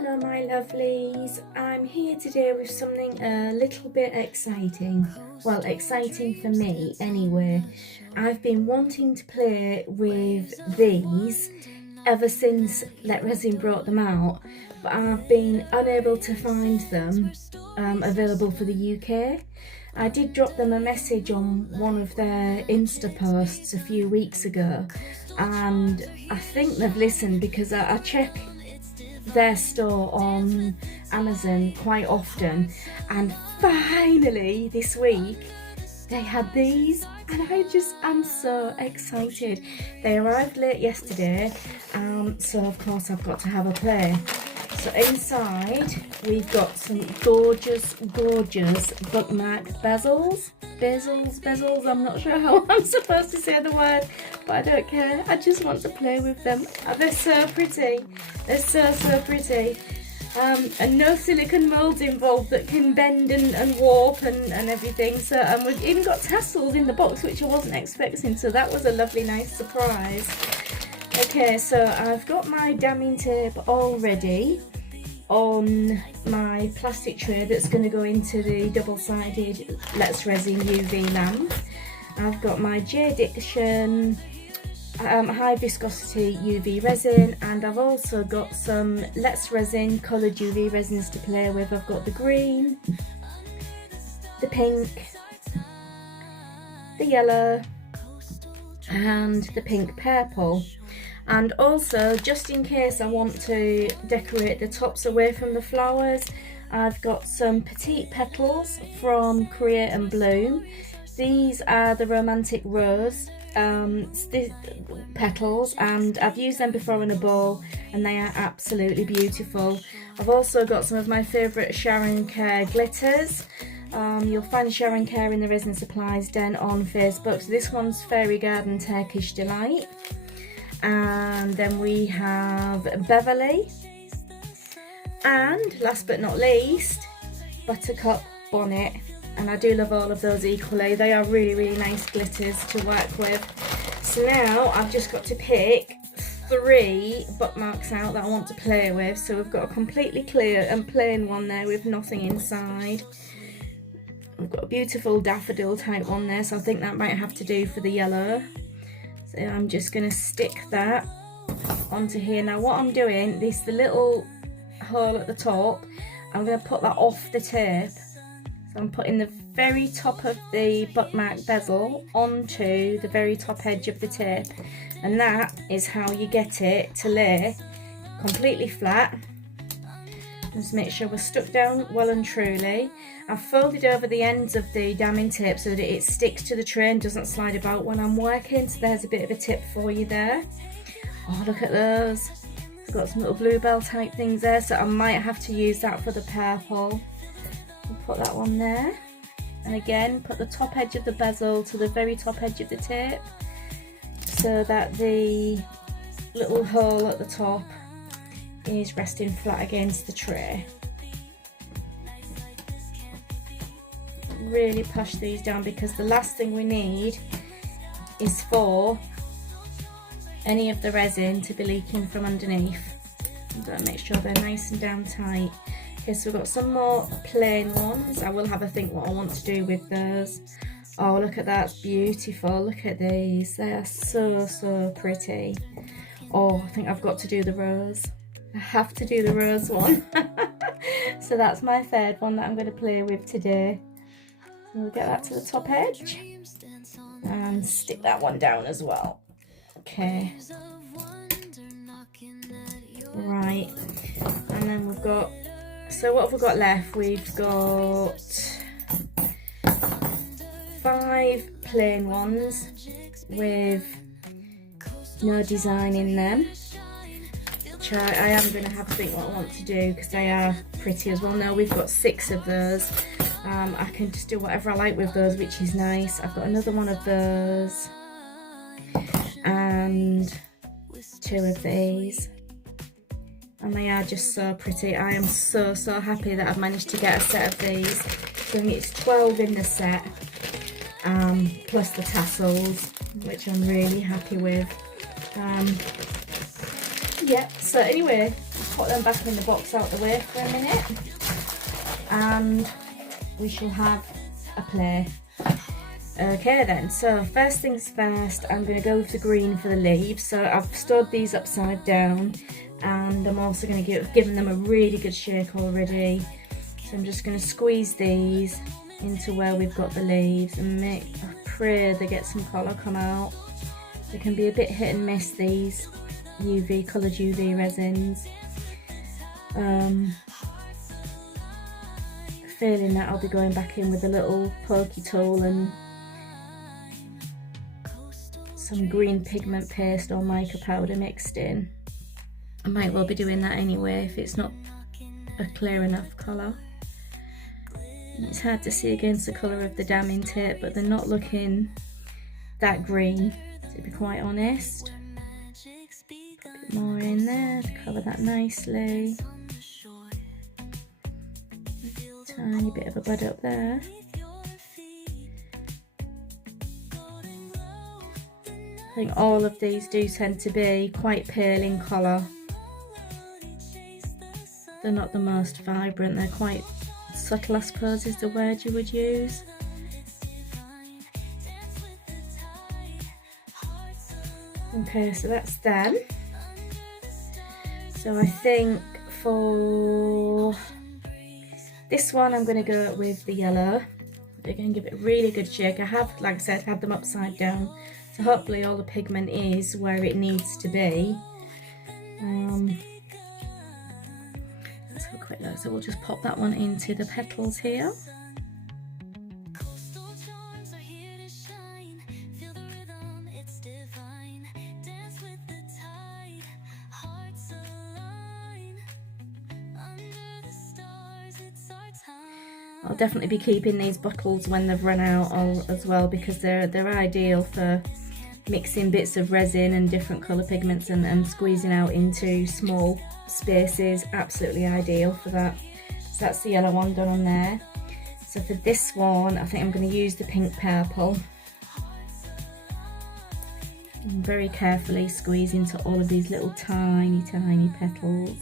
Hello my lovelies, I'm here today with something a little bit exciting. Well, exciting for me anyway. I've been wanting to play with these ever since Let Resin brought them out, but I've been unable to find them available for the UK. I did drop them a message on one of their Insta posts a few weeks ago, and I think they've listened because I check their store on Amazon quite often, and finally this week they had these and I'm so excited. They arrived late yesterday, so of course I've got to have a play. So inside we've got some gorgeous bookmark bezels, I'm not sure how I'm supposed to say the word, but I don't care, I just want to play with them. They're so pretty, they're so pretty. And no silicone moulds involved that can bend and warp and everything. So, and we've even got tassels in the box, which I wasn't expecting, so that was a lovely nice surprise. Okay, so I've got my damming tape already on my plastic tray that's going to go into the double-sided Let's Resin UV lamp. I've got my J. Diction high viscosity UV resin, and I've also got some Let's Resin coloured UV resins to play with. I've got the green, the pink, the yellow and the pink purple. And also, just in case I want to decorate the tops away from the flowers, I've got some petite petals from Create and Bloom. These are the romantic rose petals, and I've used them before in a bowl and they are absolutely beautiful. I've also got some of my favourite Sharon Care glitters. You'll find Sharon Care in the Resin Supplies Den on Facebook. So this one's Fairy Garden Turkish Delight. And then we have Beverly, and last but not least, Buttercup Bonnet. And I do love all of those equally. They are really nice glitters to work with. So now I've just got to pick 3 bookmarks out that I want to play with. So we've got a completely clear and plain one there with nothing inside. We've got a beautiful daffodil type one there, so I think that might have to do for the yellow. So I'm just going to stick that onto here. Now what I'm doing, the little hole at the top, I'm going to put that off the tape. So I'm putting the very top of the bookmark bezel onto the very top edge of the tape, and that is how you get it to lay completely flat. Just make sure we're stuck down well and truly. I've folded over the ends of the damming tape so that it sticks to the tray and doesn't slide about when I'm working, so there's a bit of a tip for you there. Oh, look at those. I've got some little bluebell type things there, so I might have to use that for the purple. I'll put that one there, and again put the top edge of the bezel to the very top edge of the tape so that the little hole at the top is resting flat against the tray. Really push these down, because the last thing we need is for any of the resin to be leaking from underneath. I'm going to make sure they're nice and down tight. Okay, so we've got some more plain ones. I will have a think what I want to do with those. Oh, look at that, it's beautiful. Look at these, they are so pretty. Oh, I think I've got to do the rose. I have to do the rose one. So that's my third one that I'm going to play with today. So we'll get that to the top edge and stick that one down as well. Okay. Right, and then we've got, so what have we got left? We've got 5 plain ones with no design in them, which I am going to have to think what I want to do, because they are pretty as well. Now we've got 6 of those. I can just do whatever I like with those, which is nice. I've got another one of those and 2 of these, and they are just so pretty. I am so happy that I've managed to get a set of these. So it's 12 in the set, plus the tassels, which I'm really happy with. Yeah, so anyway, put them back in the box out the way for a minute, and we shall have a play. Okay then, so first things first, I'm going to go with the green for the leaves. So I've stood these upside down, and I'm also going to give them a really good shake already. So I'm just going to squeeze these into where we've got the leaves and I pray they get some colour come out. They can be a bit hit and miss, these coloured UV resins. Feeling that I'll be going back in with a little pokey tool and some green pigment paste or mica powder mixed in. I might well be doing that anyway if it's not a clear enough colour. It's hard to see against the colour of the damming tape, but they're not looking that green, to be quite honest. A bit more in there to cover that nicely. Tiny bit of a bud up there. I think all of these do tend to be quite pale in colour. They're not the most vibrant, they're quite subtle, I suppose is the word you would use. Okay, so that's them. So I think for this one I'm going to go with the yellow. We're going to give it a really good shake. I have, like I said, had them upside down, so hopefully all the pigment is where it needs to be. Let's have a quick look. So we'll just pop that one into the petals here. I'll definitely be keeping these bottles when they've run out as well, because they're ideal for mixing bits of resin and different colour pigments and squeezing out into small spaces. Absolutely ideal for that. So that's the yellow one done on there. So for this one, I think I'm going to use the pink purple. And very carefully squeeze into all of these little tiny petals.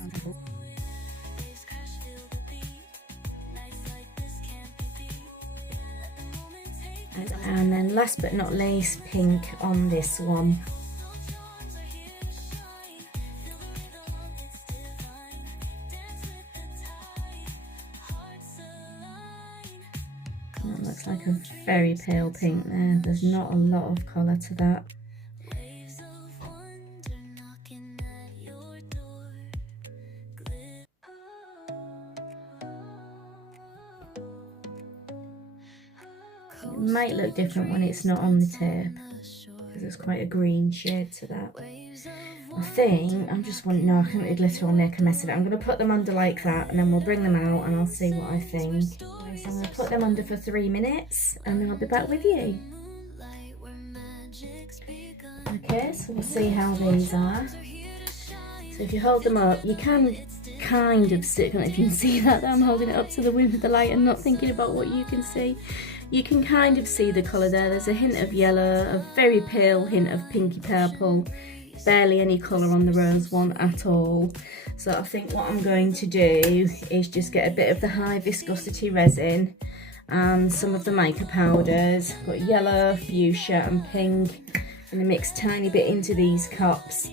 And then last but not least, pink on this one. That looks like a very pale pink there. There's not a lot of colour to that. It might look different when it's not on the tape, because there's quite a green shade to that. I think I'm just wanting, no, I can't really glitter on there, can mess it up. I'm going to put them under like that, and then we'll bring them out and I'll see what I think. So I'm going to put them under for 3 minutes and then I'll be back with you. Okay, so we'll see how these are. So if you hold them up, you can kind of see, I don't know if you can see that I'm holding it up to the wind with the light and not thinking about what you can see. You can kind of see the colour there. There's a hint of yellow, a very pale hint of pinky purple, barely any colour on the rose one at all. So I think what I'm going to do is just get a bit of the high viscosity resin and some of the mica powders. Got yellow, fuchsia and pink, and I mix a tiny bit into these cups.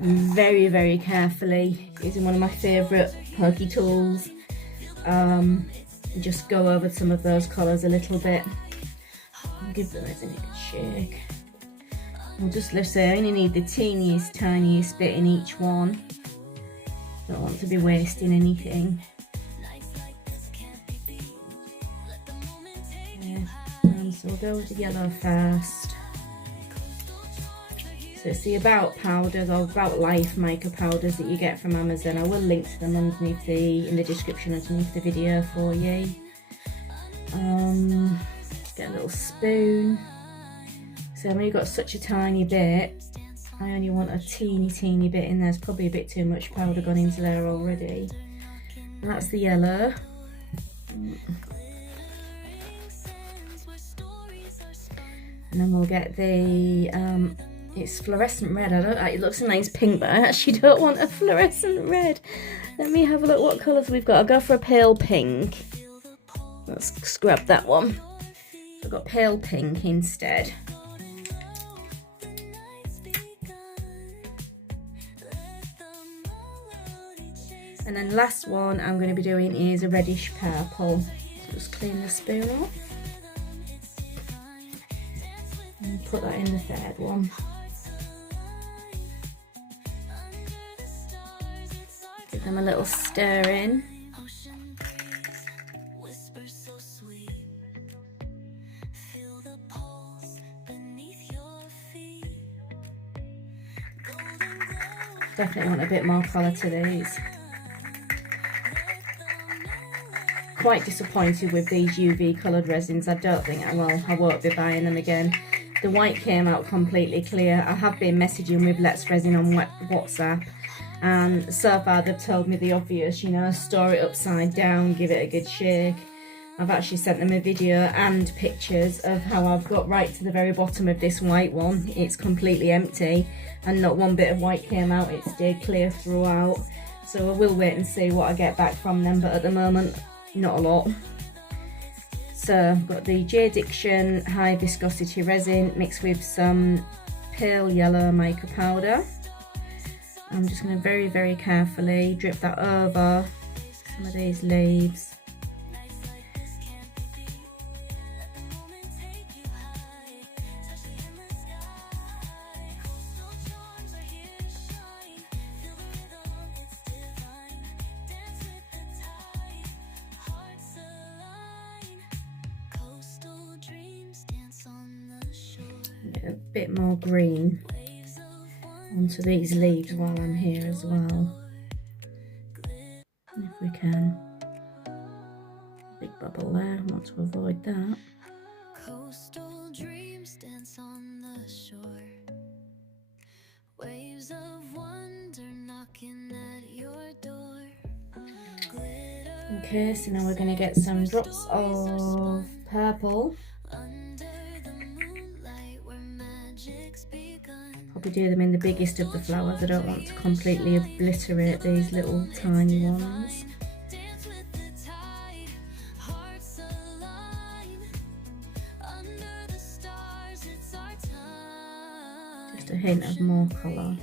And very carefully, using one of my favourite pokey tools, just go over some of those colours a little bit and give the resin a good shake. I'll just, let's say, I only need the tiniest bit in each one. Don't want to be wasting anything. Yeah. So we'll go with the yellow first. So it's the About powders or About Life mica powders that you get from Amazon. I will link to them underneath in the description underneath the video for you. Get a little spoon. So I've only got such a tiny bit. I only want a teeny bit in there. There's probably a bit too much powder gone into there already. And that's the yellow. And then we'll get the It's fluorescent red. It looks a nice pink, but I actually don't want a fluorescent red. Let me have a look what colours we've got. I'll go for a pale pink. Let's scrub that one. I've got pale pink instead. And then last one I'm going to be doing is a reddish purple. So just clean the spoon off. And put that in the third one. Give them a little stir in. Definitely want a bit more colour to these. Quite disappointed with these UV coloured resins. I don't think I won't be buying them again. The white came out completely clear. I have been messaging with Let's Resin on WhatsApp, and so far they've told me the obvious, you know, store it upside down, give it a good shake. I've actually sent them a video and pictures of how I've got right to the very bottom of this white one. It's completely empty and not one bit of white came out. It stayed clear throughout. So I will wait and see what I get back from them, but at the moment, not a lot. So I've got the J Diction high viscosity resin mixed with some pale yellow mica powder. I'm just going to very, very carefully drip that over some of these leaves. Get a bit more green onto these leaves while I'm here as well, if we can. Big bubble there, I want to avoid that. Coastal dreams dance on the shore, waves of wonder knocking at your door. Okay, so now we're going to get some drops of purple. Probably do them in the biggest of the flowers. I don't want to completely obliterate these little tiny ones. Just a hint of more colour.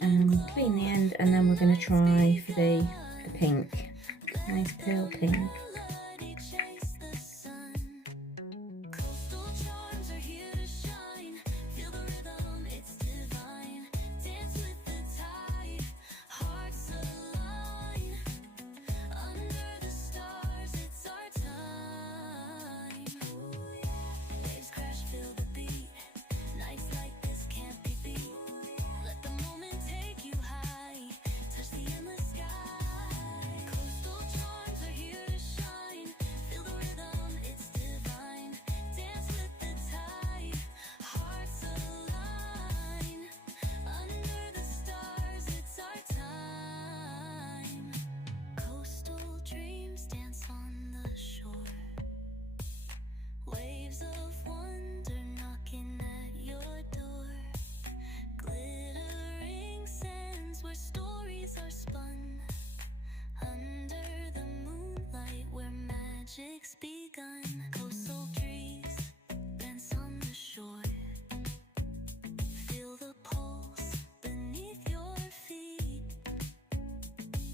And clean the end, and then we're going to try for the pink. Nice pale pink. Begun. Coastal trees dance on the shore. Feel the pulse beneath your feet.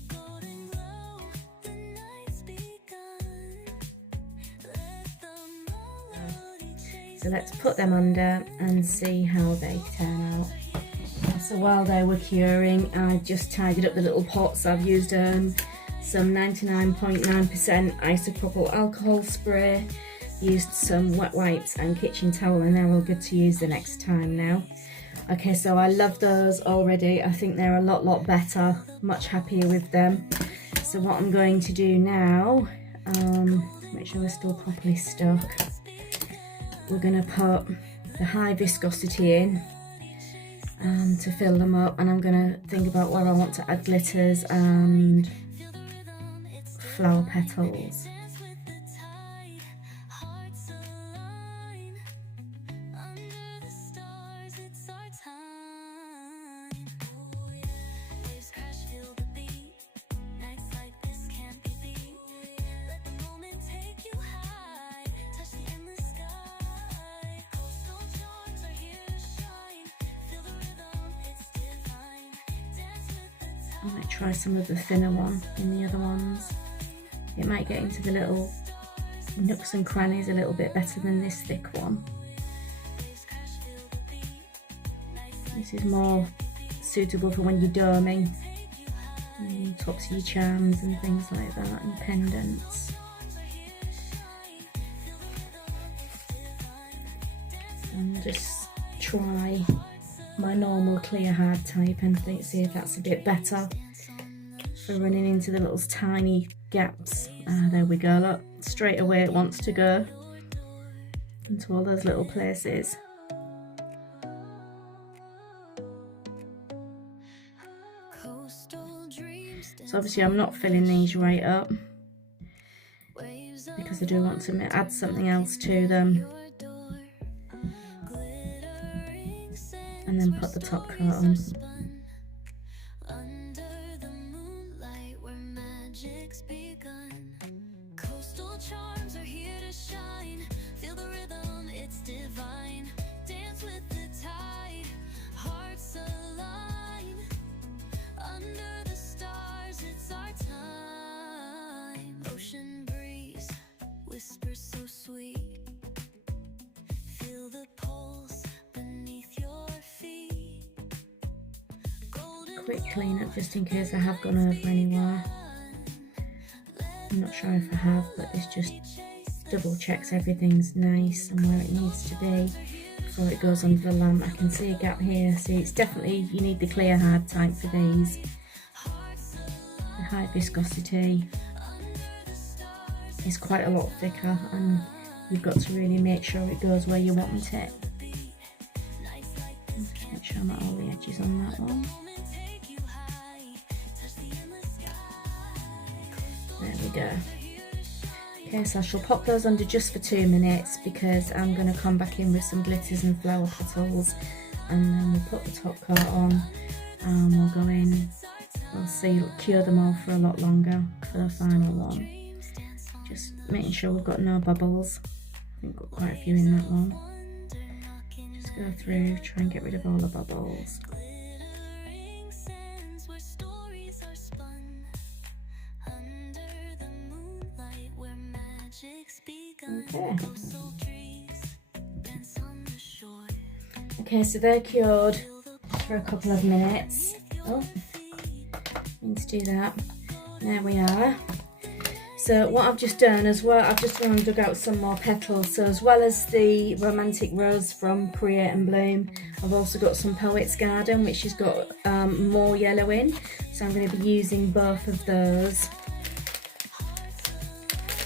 Golden glow, the night's begun. Let the melody chase. So let's put them under and see how they turn out. So while they were curing, I just tidied up the little pots. I've used some 99.9% isopropyl alcohol spray, used some wet wipes and kitchen towel, and they're all good to use the next time now. Okay, so I love those already. I think they're a lot better, much happier with them. So what I'm going to do now, make sure we're still properly stuck. We're going to put the high viscosity in to fill them up, and I'm going to think about where I want to add glitters and flower petals. I might try some of the thinner one in the other ones. It might get into the little nooks and crannies a little bit better than this thick one. This is more suitable for when you're doming tops of your charms and things like that, and pendants. And just try my normal clear hard type and see if that's a bit better for running into the little tiny gaps. There we go, look, straight away it wants to go into all those little places. So obviously I'm not filling these right up because I do want to add something else to them. And then put the top coat on. Coastal charms are here to shine. Feel the rhythm, it's divine. Dance with the tide, hearts align. Under the stars, it's our time. Ocean breeze, whispers so sweet. Feel the pulse beneath your feet. Quick clean up just in case I have gone over anywhere. I'm not sure if I have, but this just double checks everything's nice and where it needs to be before it goes under the lamp. I can see a gap here, see it's definitely, you need the clear hard type for these. The high viscosity is quite a lot thicker and you've got to really make sure it goes where you want it. Make sure I'm at all the edges on that one. There we go. Okay, so I shall pop those under just for 2 minutes because I'm going to come back in with some glitters and flower petals, and then we'll put the top coat on and we'll go in, we'll cure them all for a lot longer for the final one. Just making sure we've got no bubbles. I think we've got quite a few in that one. Just go through, try and get rid of all the bubbles. Okay. Okay, so they're cured for a couple of minutes. Oh, need to do that. There we are. So what I've just done as well, I've just gone and dug out some more petals. So as well as the Romantic Rose from Create and Bloom, I've also got some Poet's Garden, which has got more yellow in. So I'm going to be using both of those.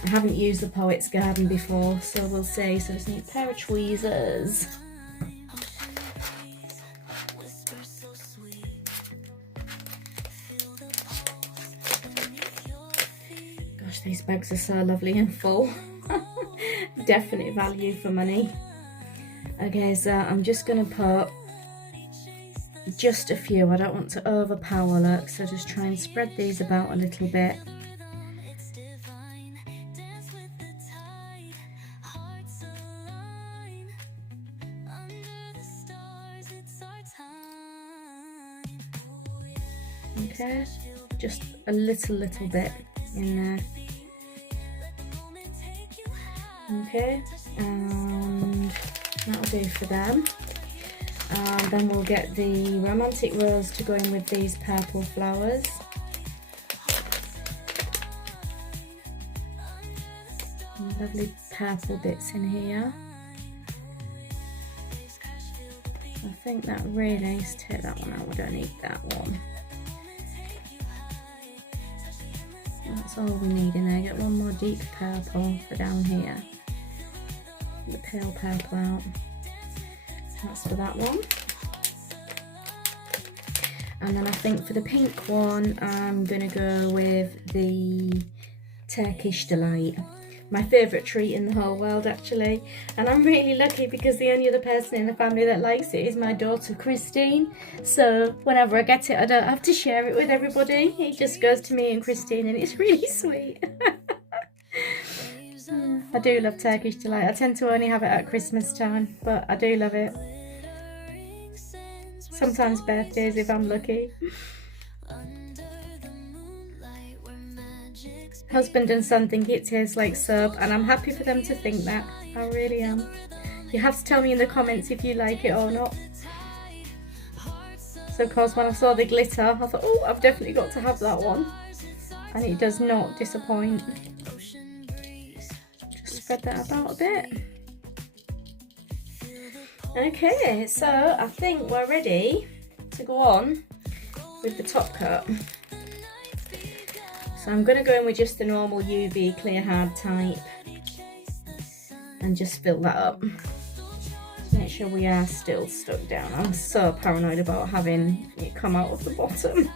I haven't used the Poet's Garden before, so we'll see. So I just need a pair of tweezers. Gosh, these bags are so lovely and full. Definite value for money. Okay, so I'm just going to put just a few. I don't want to overpower, look, so just try and spread these about a little bit. Okay, just a little bit in there. Okay, and that'll do for them. Then we'll get the Romantic Rose to go in with these purple flowers. Lovely purple bits in here. I think that really, let's take that one out, we don't need that one. That's all we need in there. Get one more deep purple for down here. Get the pale purple out. That's for that one. And then I think for the pink one, I'm going to go with the Turkish Delight. My favourite treat in the whole world actually, and I'm really lucky because the only other person in the family that likes it is my daughter Christine, so whenever I get it I don't have to share it with everybody, it just goes to me and Christine and it's really sweet. I do love Turkish Delight. I tend to only have it at Christmas time, but I do love it. Sometimes birthdays if I'm lucky. Husband and son think it tastes like soap, and I'm happy for them to think that. I really am. You have to tell me in the comments if you like it or not. So of course when I saw the glitter I thought, oh, I've definitely got to have that one, and it does not disappoint. Just spread that about a bit. Okay, so I think we're ready to go on with the top coat. So I'm going to go in with just the normal UV clear hard type and just fill that up. Make sure we are still stuck down. I'm so paranoid about having it come out of the bottom.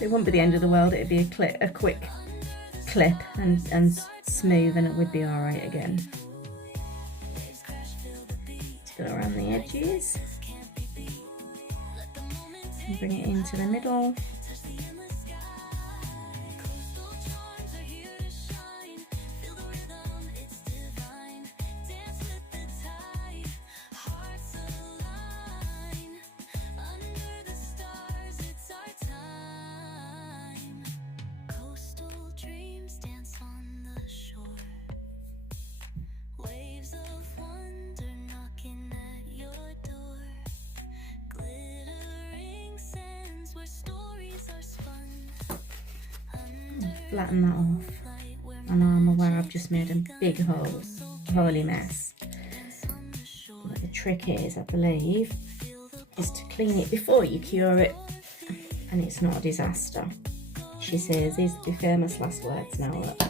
It won't be the end of the world, it'd be a quick clip and smooth, and it would be alright again. Just go around the edges and bring it into the middle. Flatten that off. I know I'm aware I've just made a big holy mess. But the trick is, I believe, is to clean it before you cure it, and it's not a disaster. She says, these are the famous last words now. Look.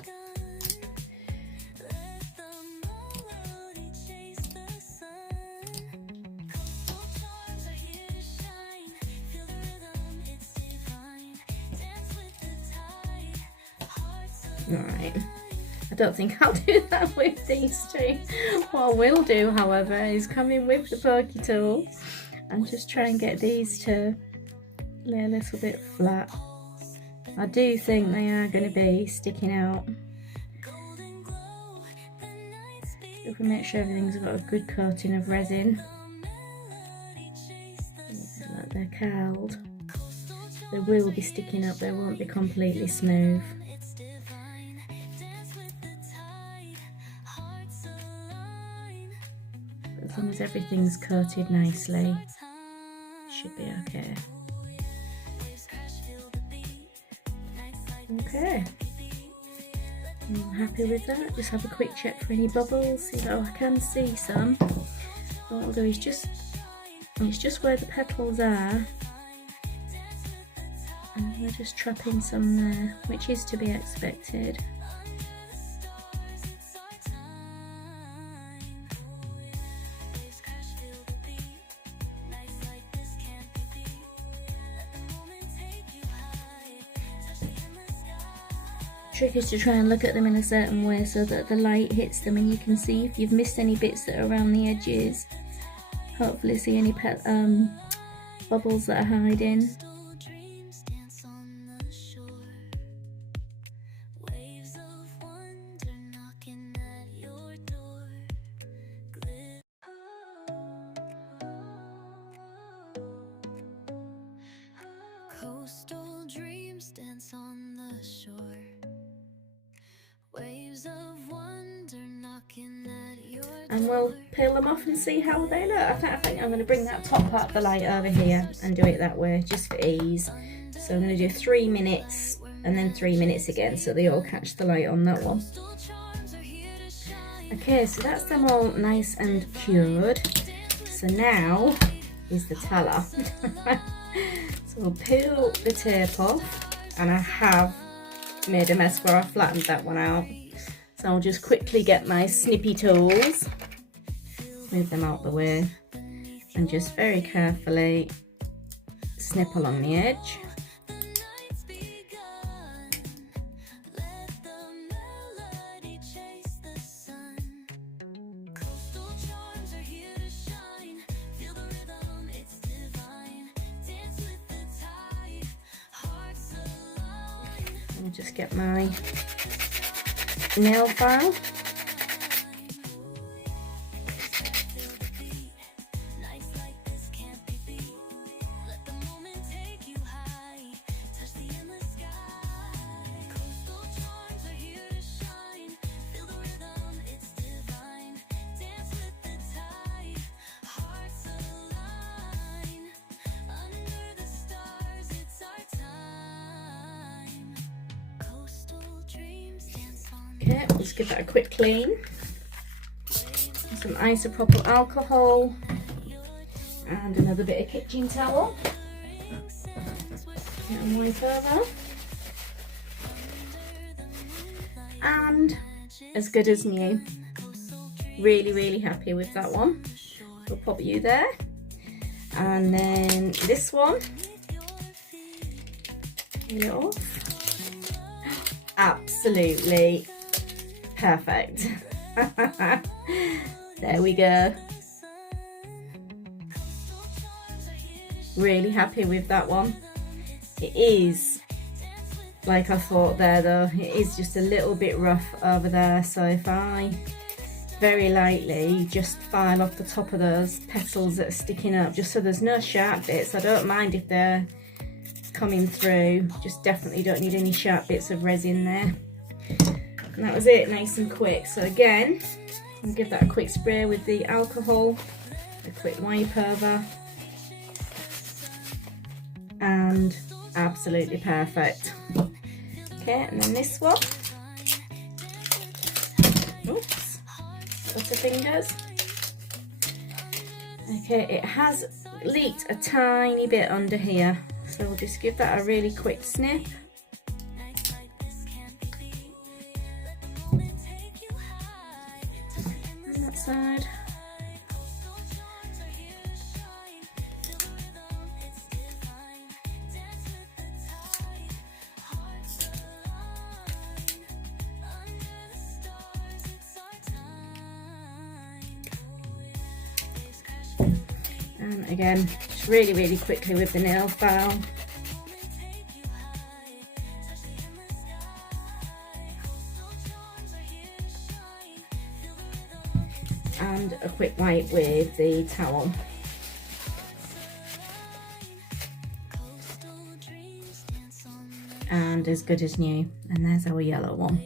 Alright, I don't think I'll do that with these two. What I will do, however, is come in with the pokey tool and just try and get these to lay a little bit flat. I do think they are going to be sticking out. If we make sure everything's got a good coating of resin, like they're curled, they will be sticking up, they won't be completely smooth. As long as everything's coated nicely, should be okay. Okay, I'm happy with that. Just have a quick check for any bubbles. Oh, I can see some. What I'll do is it's just where the petals are, and we're just trapping some there, which is to be expected. Trick is to try and look at them in a certain way so that the light hits them and you can see if you've missed any bits that are around the edges. Hopefully see any bubbles that are hiding. Coastal dreams dance on the shore. Waves of wonder knocking at your door. And we'll peel them off and see how they look. I think I'm going to bring that top part of the light over here and do it that way just for ease. So I'm going to do 3 minutes and then 3 minutes again so they all catch the light on that one. Okay, so that's them all nice and cured. So now is the teller. So we'll peel the tape off, and I have made a mess where I flattened that one out. So I'll just quickly get my snippy tools, move them out the way, and just very carefully snip along the edge. I'll just get my nail file. Okay, let's give that a quick clean. Some isopropyl alcohol and another bit of kitchen towel. And wipe over. And as good as new. Really happy with that one. We'll pop you there. And then this one. Peel it off. Absolutely perfect. There we go. Really happy with that one. It is like I thought there though. It is just a little bit rough over there, so if I very lightly just file off the top of those petals that are sticking up, just so there's no sharp bits. I don't mind if they're coming through, just definitely don't need any sharp bits of resin there. And that was it, nice and quick. So again, I'll give that a quick spray with the alcohol, a quick wipe over, and absolutely perfect. Okay, and then this one. Oops, butterfingers. Okay, it has leaked a tiny bit under here, so we'll just give that a really quick snip. On that side. And again, just really quickly with the nail file. And a quick wipe with the towel. And as good as new. And there's our yellow one.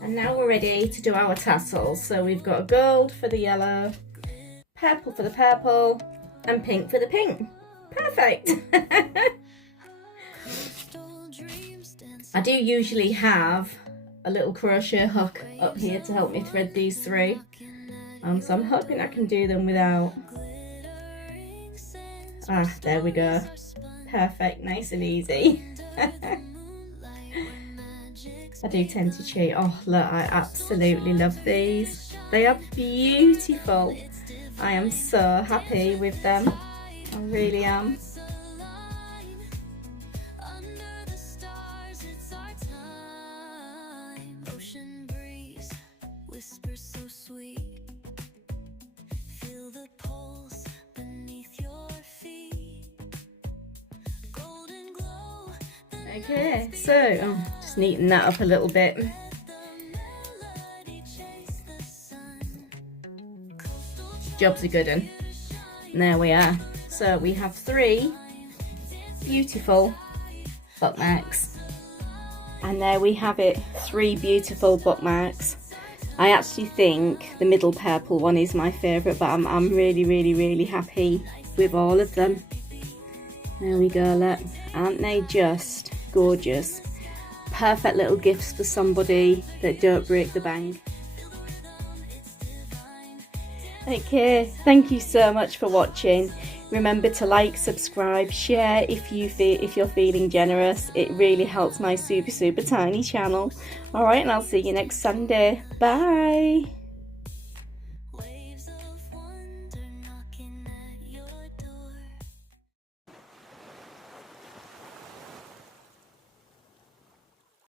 And now we're ready to do our tassels. So we've got gold for the yellow, purple for the purple, and pink for the pink. Perfect. I do usually have a little crochet hook up here to help me thread these through. So I'm hoping I can do them without. There we go. Perfect, nice and easy. I do tend to cheat. Oh look, I absolutely love these. They are beautiful. I am so happy with them. I really am. Okay, so just neaten that up a little bit. Job's a good one. And there we are. So we have 3 beautiful bookmarks. And there we have it, 3 beautiful bookmarks. I actually think the middle purple one is my favourite, but I'm really happy with all of them. There we go, look. Aren't they just gorgeous? Perfect little gifts for somebody that don't break the bank. Okay, thank you so much for watching. Remember to like, subscribe, share if you're feeling generous. It really helps my super tiny channel. Alright, and I'll see you next Sunday. Bye.